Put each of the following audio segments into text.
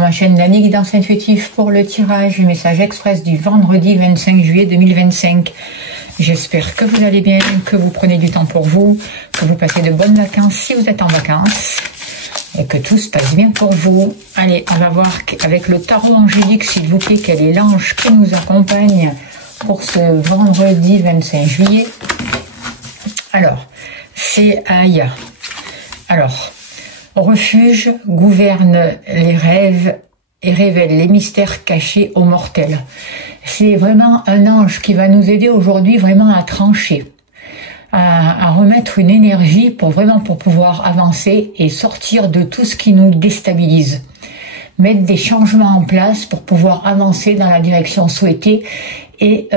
sur ma chaîne La Guidance Intuitive pour le tirage et message express du vendredi 25 juillet 2025. J'espère que vous allez bien, que vous prenez du temps pour vous, que vous passez de bonnes vacances si vous êtes en vacances et que tout se passe bien pour vous. Allez, on va voir avec le tarot angélique, s'il vous plaît, quel est l'ange qui nous accompagne pour ce vendredi 25 juillet. Alors, c'est Aya. Alors, refuge gouverne les rêves et révèle les mystères cachés aux mortels. C'est vraiment un ange qui va nous aider aujourd'hui vraiment à trancher, à remettre une énergie pour pouvoir avancer et sortir de tout ce qui nous déstabilise. Mettre des changements en place pour pouvoir avancer dans la direction souhaitée et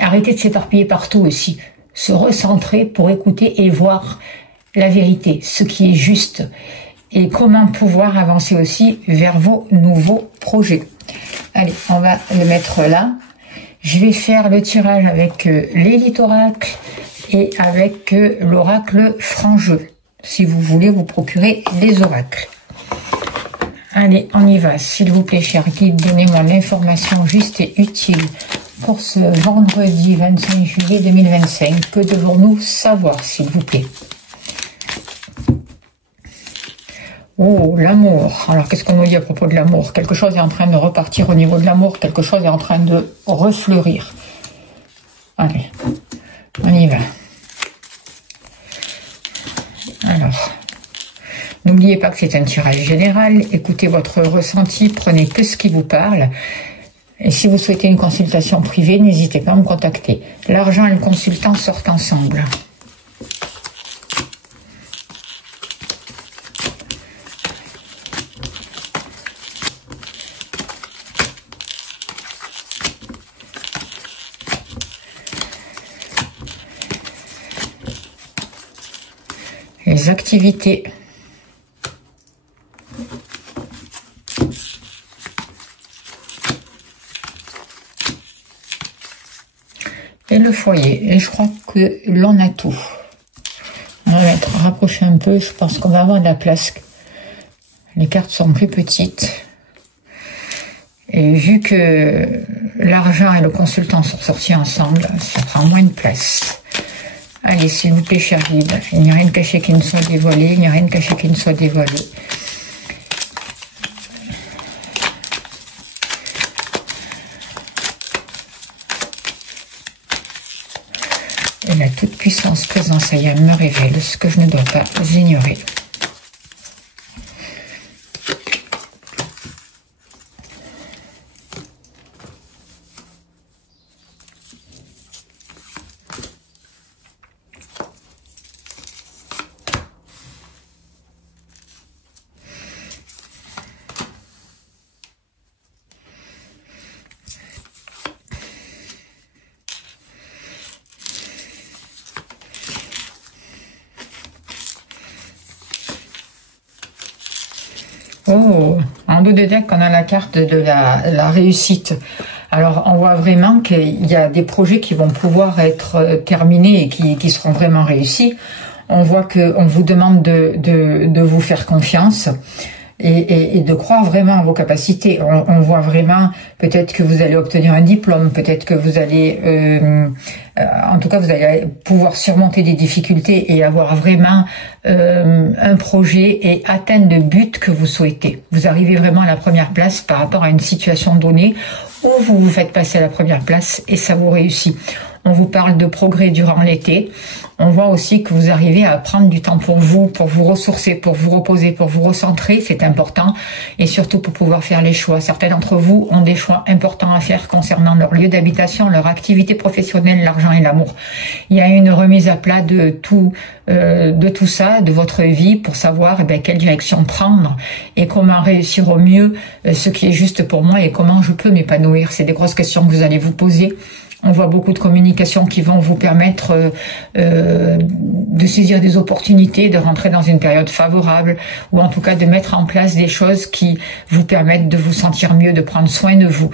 arrêter de s'éparpiller partout aussi. Se recentrer pour écouter et voir la vérité, ce qui est juste, et comment pouvoir avancer aussi vers vos nouveaux projets. Allez, on va le mettre là. Je vais faire le tirage avec l'élite oracle et avec l'oracle franc-jeu, si vous voulez vous procurer des oracles. Allez, on y va. S'il vous plaît, cher guide, donnez-moi l'information juste et utile pour ce vendredi 25 juillet 2025. Que devons-nous savoir, s'il vous plaît? Oh, l'amour. Alors, qu'est-ce qu'on nous dit à propos de l'amour? Quelque chose est en train de repartir au niveau de l'amour. Quelque chose est en train de refleurir. Allez, on y va. Alors, n'oubliez pas que c'est un tirage général. Écoutez votre ressenti. Prenez que ce qui vous parle. Et si vous souhaitez une consultation privée, n'hésitez pas à me contacter. L'argent et le consultant sortent ensemble. Les activités. Et le foyer. Et je crois que l'on a tout. On va être rapproché un peu. Je pense qu'on va avoir de la place. Les cartes sont plus petites. Et vu que l'argent et le consultant sont sortis ensemble, ça prend moins de place. Allez, s'il vous plaît, cher guide, il n'y a rien de caché qui ne soit dévoilé, il n'y a rien de caché qui ne soit dévoilé. Et la toute-puissance présence Aya me révèle ce que je ne dois pas ignorer. Oh, en dos de deck, on a la carte de la réussite. Alors, on voit vraiment qu'il y a des projets qui vont pouvoir être terminés et qui seront vraiment réussis. On voit qu'on vous demande de vous faire confiance et de croire vraiment en vos capacités. On voit vraiment, peut-être que vous allez obtenir un diplôme, peut-être que vous allez, en tout cas, vous allez pouvoir surmonter des difficultés et avoir vraiment un projet et atteindre le but que vous souhaitez. Vous arrivez vraiment à la première place par rapport à une situation donnée où vous vous faites passer à la première place et ça vous réussit. On vous parle de progrès durant l'été. On voit aussi que vous arrivez à prendre du temps pour vous ressourcer, pour vous reposer, pour vous recentrer. C'est important. Et surtout pour pouvoir faire les choix. Certains d'entre vous ont des choix importants à faire concernant leur lieu d'habitation, leur activité professionnelle, l'argent et l'amour. Il y a une remise à plat de tout ça, de votre vie, pour savoir quelle direction prendre et comment réussir au mieux ce qui est juste pour moi et comment je peux m'épanouir. C'est des grosses questions que vous allez vous poser. On voit beaucoup de communications qui vont vous permettre de saisir des opportunités, de rentrer dans une période favorable, ou en tout cas de mettre en place des choses qui vous permettent de vous sentir mieux, de prendre soin de vous.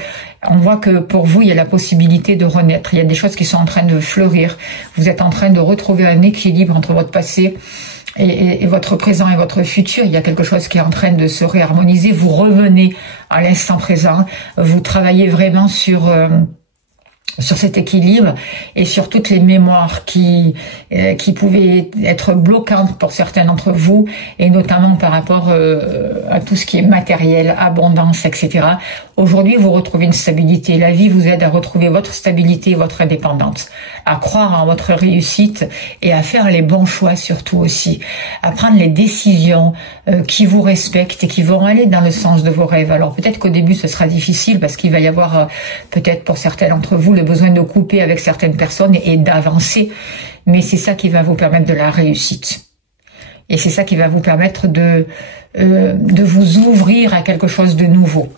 On voit que pour vous, il y a la possibilité de renaître. Il y a des choses qui sont en train de fleurir. Vous êtes en train de retrouver un équilibre entre votre passé, et votre présent et votre futur. Il y a quelque chose qui est en train de se réharmoniser. Vous revenez à l'instant présent. Vous travaillez vraiment sur cet équilibre et sur toutes les mémoires qui pouvaient être bloquantes pour certains d'entre vous, et notamment par rapport à tout ce qui est matériel, abondance, etc. Aujourd'hui, vous retrouvez une stabilité. La vie vous aide à retrouver votre stabilité et votre indépendance, à croire en votre réussite et à faire les bons choix surtout aussi, à prendre les décisions qui vous respectent et qui vont aller dans le sens de vos rêves. Alors peut-être qu'au début ce sera difficile parce qu'il va y avoir peut-être pour certains d'entre vous le besoin de couper avec certaines personnes et d'avancer, mais c'est ça qui va vous permettre de la réussite. Et c'est ça qui va vous permettre de vous ouvrir à quelque chose de nouveau.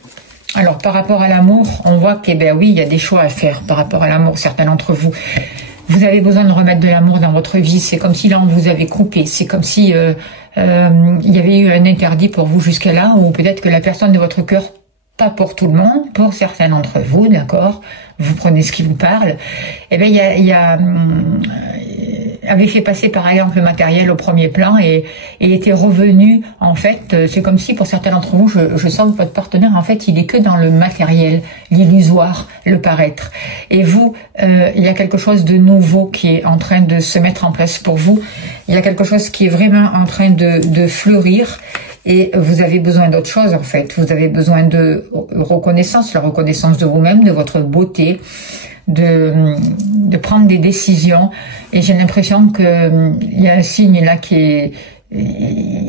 Alors par rapport à l'amour, on voit que oui, il y a des choix à faire par rapport à l'amour, certains d'entre vous. Vous avez besoin de remettre de l'amour dans votre vie, c'est comme si là on vous avait coupé, c'est comme si il y avait eu un interdit pour vous jusqu'à là, ou peut-être que la personne de votre cœur, pas pour tout le monde, pour certains d'entre vous, d'accord, vous prenez ce qui vous parle, avait fait passer par exemple le matériel au premier plan et était revenu, en fait, c'est comme si pour certains d'entre vous, je sens que votre partenaire, en fait, il est que dans le matériel, l'illusoire, le paraître. Et vous, il y a quelque chose de nouveau qui est en train de se mettre en place pour vous. Il y a quelque chose qui est vraiment en train de fleurir. Et vous avez besoin d'autre chose, en fait. Vous avez besoin de reconnaissance, la reconnaissance de vous-même, de votre beauté, de prendre des décisions. Et j'ai l'impression que il y a un signe là qui est...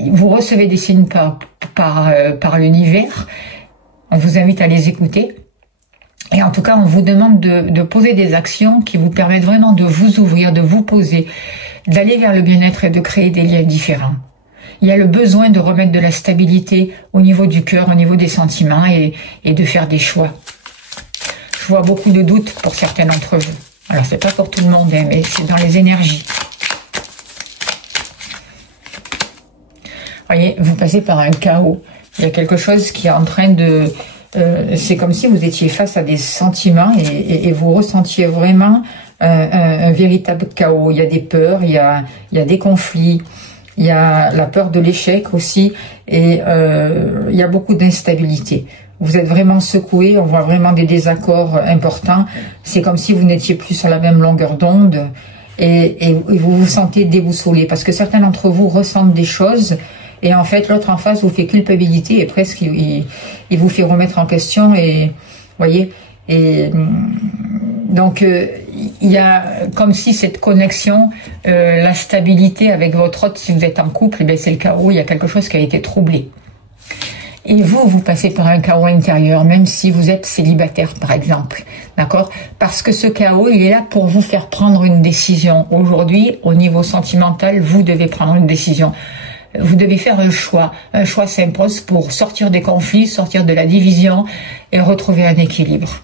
Vous recevez des signes par l'univers. On vous invite à les écouter. Et en tout cas, on vous demande de poser des actions qui vous permettent vraiment de vous ouvrir, de vous poser, d'aller vers le bien-être et de créer des liens différents. Il y a le besoin de remettre de la stabilité au niveau du cœur, au niveau des sentiments et de faire des choix. Je vois beaucoup de doutes pour certains d'entre vous. Alors, c'est pas pour tout le monde, mais c'est dans les énergies. Voyez, vous passez par un chaos. Il y a quelque chose qui est en train de... c'est comme si vous étiez face à des sentiments et vous ressentiez vraiment un véritable chaos. Il y a des peurs, il y a des conflits. Il y a la peur de l'échec aussi et il y a beaucoup d'instabilité. Vous êtes vraiment secoué, on voit vraiment des désaccords importants. C'est comme si vous n'étiez plus sur la même longueur d'onde et vous vous sentez déboussolé parce que certains d'entre vous ressentent des choses et en fait l'autre en face vous fait culpabilité et presque il vous fait remettre en question et voyez. Et donc il y a comme si cette connexion, la stabilité avec votre autre, si vous êtes en couple, c'est le chaos, il y a quelque chose qui a été troublé. Et vous passez par un chaos intérieur, même si vous êtes célibataire par exemple, d'accord? Parce que ce chaos, il est là pour vous faire prendre une décision. Aujourd'hui, au niveau sentimental, vous devez prendre une décision. Vous devez faire un choix. Un choix s'impose pour sortir des conflits, sortir de la division et retrouver un équilibre.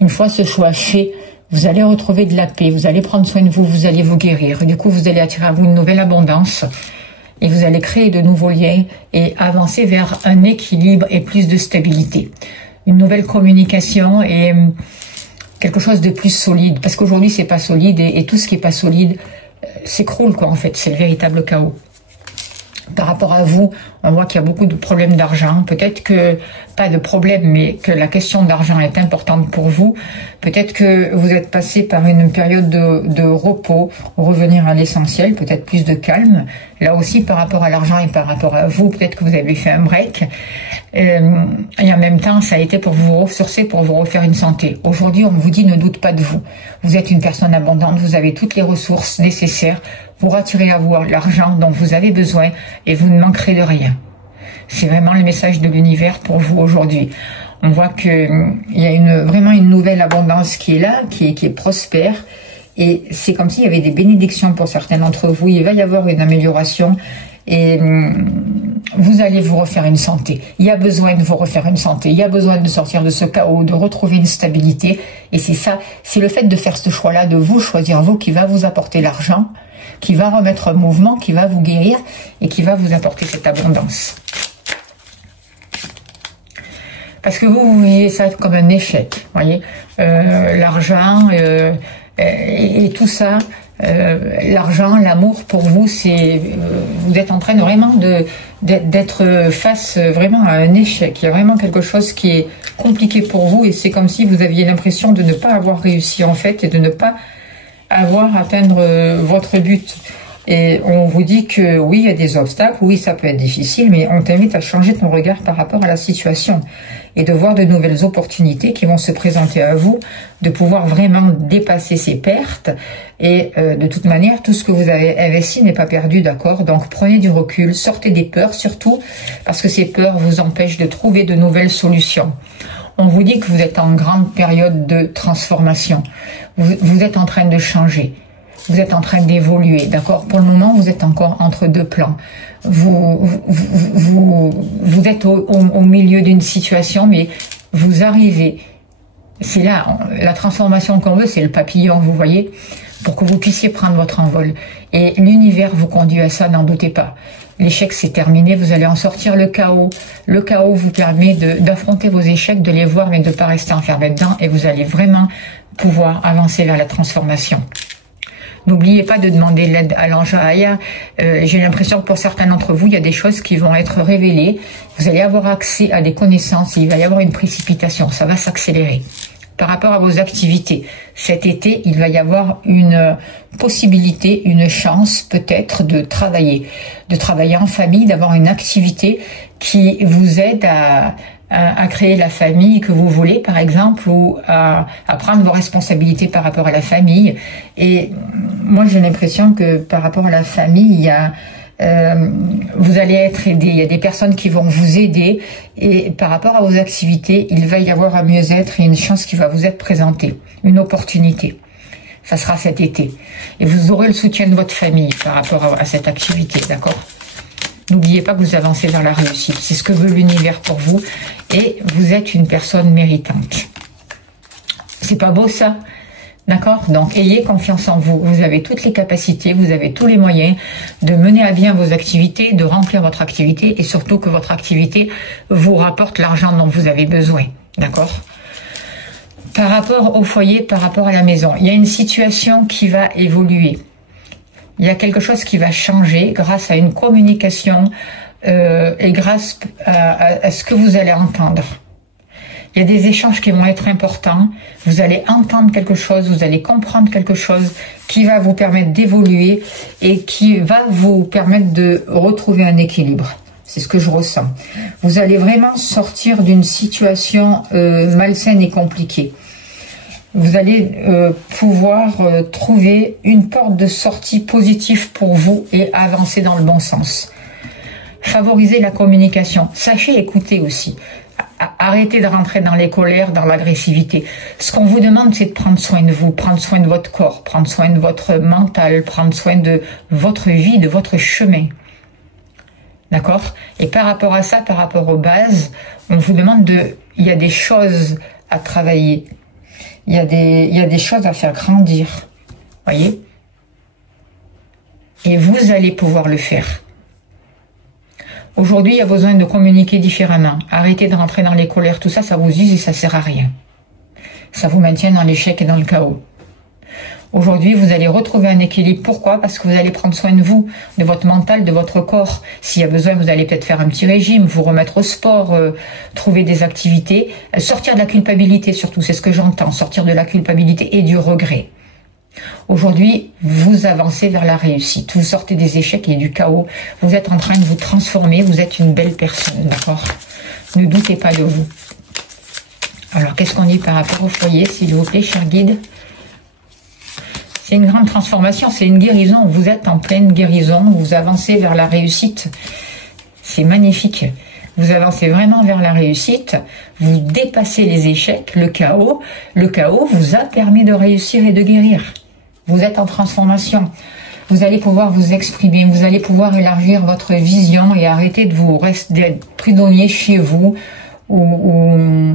Une fois ce choix fait, vous allez retrouver de la paix, vous allez prendre soin de vous, vous allez vous guérir. Du coup, vous allez attirer à vous une nouvelle abondance et vous allez créer de nouveaux liens et avancer vers un équilibre et plus de stabilité. Une nouvelle communication et quelque chose de plus solide. Parce qu'aujourd'hui, c'est pas solide et tout ce qui est pas solide s'écroule, quoi, en fait. C'est le véritable chaos. Par rapport à vous, on voit qu'il y a beaucoup de problèmes d'argent. Peut-être que, pas de problème, mais que la question d'argent est importante pour vous. Peut-être que vous êtes passé par une période de repos, revenir à l'essentiel, peut-être plus de calme. Là aussi, par rapport à l'argent et par rapport à vous, peut-être que vous avez fait un break. Et en même temps, ça a été pour vous ressourcer, pour vous refaire une santé. Aujourd'hui, on vous dit ne doute pas de vous. Vous êtes une personne abondante, vous avez toutes les ressources nécessaires pour attirer à vous l'argent dont vous avez besoin et vous ne manquerez de rien. C'est vraiment le message de l'univers pour vous aujourd'hui. On voit que il y a vraiment une nouvelle abondance qui est là, qui est prospère. Et c'est comme s'il y avait des bénédictions pour certains d'entre vous. Il va y avoir une amélioration et vous allez vous refaire une santé. Il y a besoin de vous refaire une santé. Il y a besoin de sortir de ce chaos, de retrouver une stabilité. Et c'est ça, c'est le fait de faire ce choix-là, de vous choisir vous, qui va vous apporter l'argent, qui va remettre un mouvement, qui va vous guérir et qui va vous apporter cette abondance. Parce que vous voyez ça comme un échec, voyez, l'argent et tout ça, L'argent, l'amour, pour vous, c'est vous êtes en train de vraiment d'être face vraiment à un échec. Il y a vraiment quelque chose qui est compliqué pour vous et c'est comme si vous aviez l'impression de ne pas avoir réussi en fait et de ne pas avoir atteindre votre but. Et on vous dit que oui, il y a des obstacles, oui, ça peut être difficile, mais on t'invite à changer ton regard par rapport à la situation et de voir de nouvelles opportunités qui vont se présenter à vous, de pouvoir vraiment dépasser ces pertes. Et de toute manière, tout ce que vous avez investi n'est pas perdu, d'accord? Donc prenez du recul, sortez des peurs surtout, parce que ces peurs vous empêchent de trouver de nouvelles solutions. On vous dit que vous êtes en grande période de transformation, vous êtes en train de changer. Vous êtes en train d'évoluer, d'accord? Pour le moment, vous êtes encore entre deux plans. Vous êtes au milieu d'une situation, mais vous arrivez. C'est là, la transformation qu'on veut, c'est le papillon, vous voyez, pour que vous puissiez prendre votre envol. Et l'univers vous conduit à ça, n'en doutez pas. L'échec, c'est terminé, vous allez en sortir le chaos. Le chaos vous permet d'affronter vos échecs, de les voir, mais de ne pas rester enfermé dedans, et vous allez vraiment pouvoir avancer vers la transformation. N'oubliez pas de demander l'aide à l'ange Aya. J'ai l'impression que pour certains d'entre vous, il y a des choses qui vont être révélées. Vous allez avoir accès à des connaissances. Il va y avoir une précipitation. Ça va s'accélérer. Par rapport à vos activités, cet été, il va y avoir une possibilité, une chance peut-être de travailler en famille, d'avoir une activité qui vous aide à créer la famille que vous voulez, par exemple, ou à prendre vos responsabilités par rapport à la famille. Et moi, j'ai l'impression que par rapport à la famille, il y a, vous allez être aidé. Il y a des personnes qui vont vous aider. Et par rapport à vos activités, il va y avoir un mieux-être et une chance qui va vous être présentée, une opportunité. Ça sera cet été. Et vous aurez le soutien de votre famille par rapport à cette activité, d'accord ? N'oubliez pas que vous avancez vers la réussite. C'est ce que veut l'univers pour vous. Et vous êtes une personne méritante. C'est pas beau ça? D'accord? Donc, ayez confiance en vous. Vous avez toutes les capacités, vous avez tous les moyens de mener à bien vos activités, de remplir votre activité et surtout que votre activité vous rapporte l'argent dont vous avez besoin. D'accord? Par rapport au foyer, par rapport à la maison, il y a une situation qui va évoluer. Il y a quelque chose qui va changer grâce à une communication et grâce à ce que vous allez entendre. Il y a des échanges qui vont être importants. Vous allez entendre quelque chose, vous allez comprendre quelque chose qui va vous permettre d'évoluer et qui va vous permettre de retrouver un équilibre. C'est ce que je ressens. Vous allez vraiment sortir d'une situation malsaine et compliquée. Vous allez pouvoir trouver une porte de sortie positive pour vous et avancer dans le bon sens. Favorisez la communication. Sachez écouter aussi. Arrêtez de rentrer dans les colères, dans l'agressivité. Ce qu'on vous demande, c'est de prendre soin de vous, prendre soin de votre corps, prendre soin de votre mental, prendre soin de votre vie, de votre chemin. D'accord? Et par rapport à ça, par rapport aux bases, on vous demande il y a des choses à travailler. Il y a des choses à faire grandir. Voyez? Et vous allez pouvoir le faire. Aujourd'hui, il y a besoin de communiquer différemment. Arrêtez de rentrer dans les colères, tout ça, ça vous use et ça sert à rien. Ça vous maintient dans l'échec et dans le chaos. Aujourd'hui, vous allez retrouver un équilibre. Pourquoi? Parce que vous allez prendre soin de vous, de votre mental, de votre corps. S'il y a besoin, vous allez peut-être faire un petit régime, vous remettre au sport, trouver des activités, sortir de la culpabilité surtout, c'est ce que j'entends, sortir de la culpabilité et du regret. Aujourd'hui, vous avancez vers la réussite, vous sortez des échecs et du chaos, vous êtes en train de vous transformer, vous êtes une belle personne, d'accord? Ne doutez pas de vous. Alors, qu'est-ce qu'on dit par rapport au foyer, s'il vous plaît, cher guide? C'est une grande transformation, c'est une guérison. Vous êtes en pleine guérison, vous avancez vers la réussite. C'est magnifique. Vous avancez vraiment vers la réussite, vous dépassez les échecs, le chaos. Le chaos vous a permis de réussir et de guérir. Vous êtes en transformation. Vous allez pouvoir vous exprimer, vous allez pouvoir élargir votre vision et arrêter de vous rester d'être prisonnier chez vous ou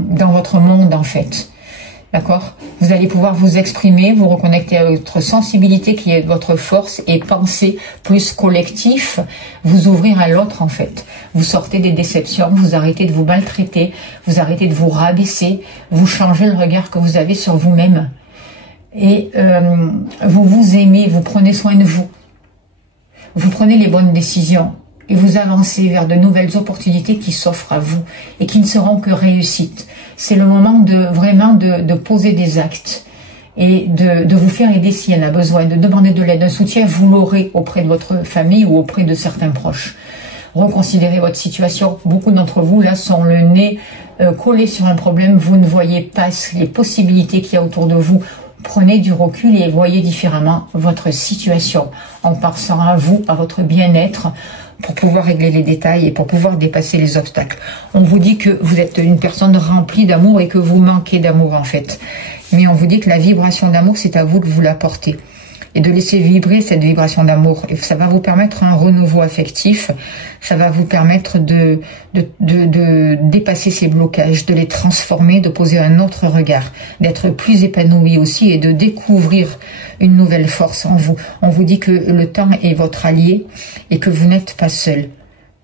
dans votre monde en fait. D'accord? Vous allez pouvoir vous exprimer, vous reconnecter à votre sensibilité qui est votre force et penser plus collectif, vous ouvrir à l'autre en fait. Vous sortez des déceptions, vous arrêtez de vous maltraiter, vous arrêtez de vous rabaisser, vous changez le regard que vous avez sur vous-même. et vous vous aimez, vous prenez soin de vous. Vous prenez les bonnes décisions et vous avancez vers de nouvelles opportunités qui s'offrent à vous et qui ne seront que réussites. C'est le moment de vraiment de poser des actes et de vous faire aider s'il y en a besoin, de demander de l'aide, un soutien, vous l'aurez auprès de votre famille ou auprès de certains proches. Reconsidérez votre situation. Beaucoup d'entre vous, là, sont le nez collé sur un problème. Vous ne voyez pas les possibilités qu'il y a autour de vous. Prenez du recul et voyez différemment votre situation en pensant à vous, à votre bien-être, pour pouvoir régler les détails et pour pouvoir dépasser les obstacles. On vous dit que vous êtes une personne remplie d'amour et que vous manquez d'amour en fait. Mais on vous dit que la vibration d'amour, c'est à vous que vous l'apportez. Et de laisser vibrer cette vibration d'amour. Et ça va vous permettre un renouveau affectif. Ça va vous permettre de dépasser ces blocages, de les transformer, de poser un autre regard, d'être plus épanoui aussi et de découvrir une nouvelle force en vous. On vous dit que le temps est votre allié et que vous n'êtes pas seul.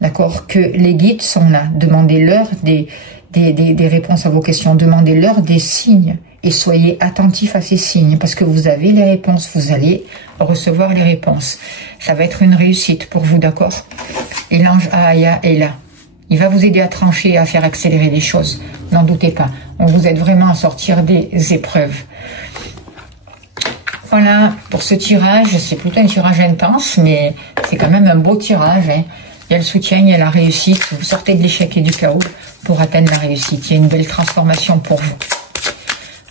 D'accord? Que les guides sont là. Demandez-leur des réponses à vos questions. Demandez-leur des signes. Et soyez attentifs à ces signes, parce que vous avez les réponses, vous allez recevoir les réponses. Ça va être une réussite pour vous, d'accord? Et l'ange Ahaya est là. Il va vous aider à trancher et à faire accélérer les choses. N'en doutez pas. On vous aide vraiment à sortir des épreuves. Voilà, pour ce tirage, c'est plutôt un tirage intense, mais c'est quand même un beau tirage, hein. Il y a le soutien, il y a la réussite. Vous sortez de l'échec et du chaos pour atteindre la réussite. Il y a une belle transformation pour vous.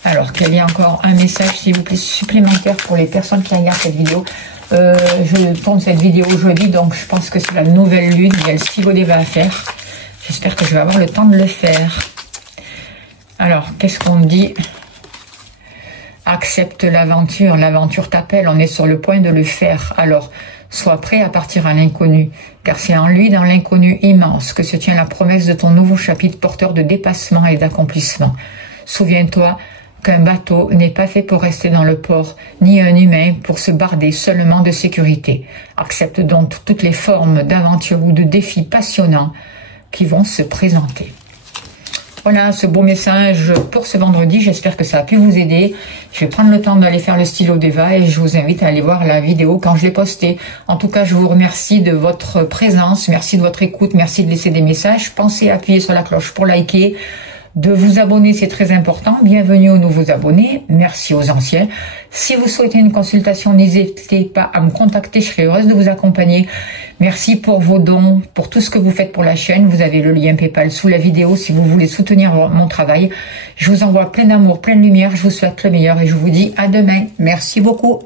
Alors, qu'il y ait encore un message, s'il vous plaît, supplémentaire pour les personnes qui regardent cette vidéo. Je tourne cette vidéo jeudi, donc je pense que c'est la nouvelle lune. Il y a le Stigodeva à faire. J'espère que je vais avoir le temps de le faire. Alors, qu'est-ce qu'on dit? Accepte l'aventure. L'aventure t'appelle. On est sur le point de le faire. Alors, sois prêt à partir à l'inconnu, car c'est en lui, dans l'inconnu immense, que se tient la promesse de ton nouveau chapitre porteur de dépassement et d'accomplissement. Souviens-toi qu'un bateau n'est pas fait pour rester dans le port, ni un humain pour se barder seulement de sécurité. Accepte donc toutes les formes d'aventure ou de défis passionnants qui vont se présenter. Voilà ce beau message pour ce vendredi. J'espère que ça a pu vous aider. Je vais prendre le temps d'aller faire le Stigodeva et je vous invite à aller voir la vidéo quand je l'ai postée. En tout cas, je vous remercie de votre présence. Merci de votre écoute. Merci de laisser des messages. Pensez à appuyer sur la cloche pour liker. De vous abonner, c'est très important. Bienvenue aux nouveaux abonnés. Merci aux anciens. Si vous souhaitez une consultation, n'hésitez pas à me contacter. Je serai heureuse de vous accompagner. Merci pour vos dons, pour tout ce que vous faites pour la chaîne. Vous avez le lien PayPal sous la vidéo si vous voulez soutenir mon travail. Je vous envoie plein d'amour, plein de lumière. Je vous souhaite le meilleur et je vous dis à demain. Merci beaucoup.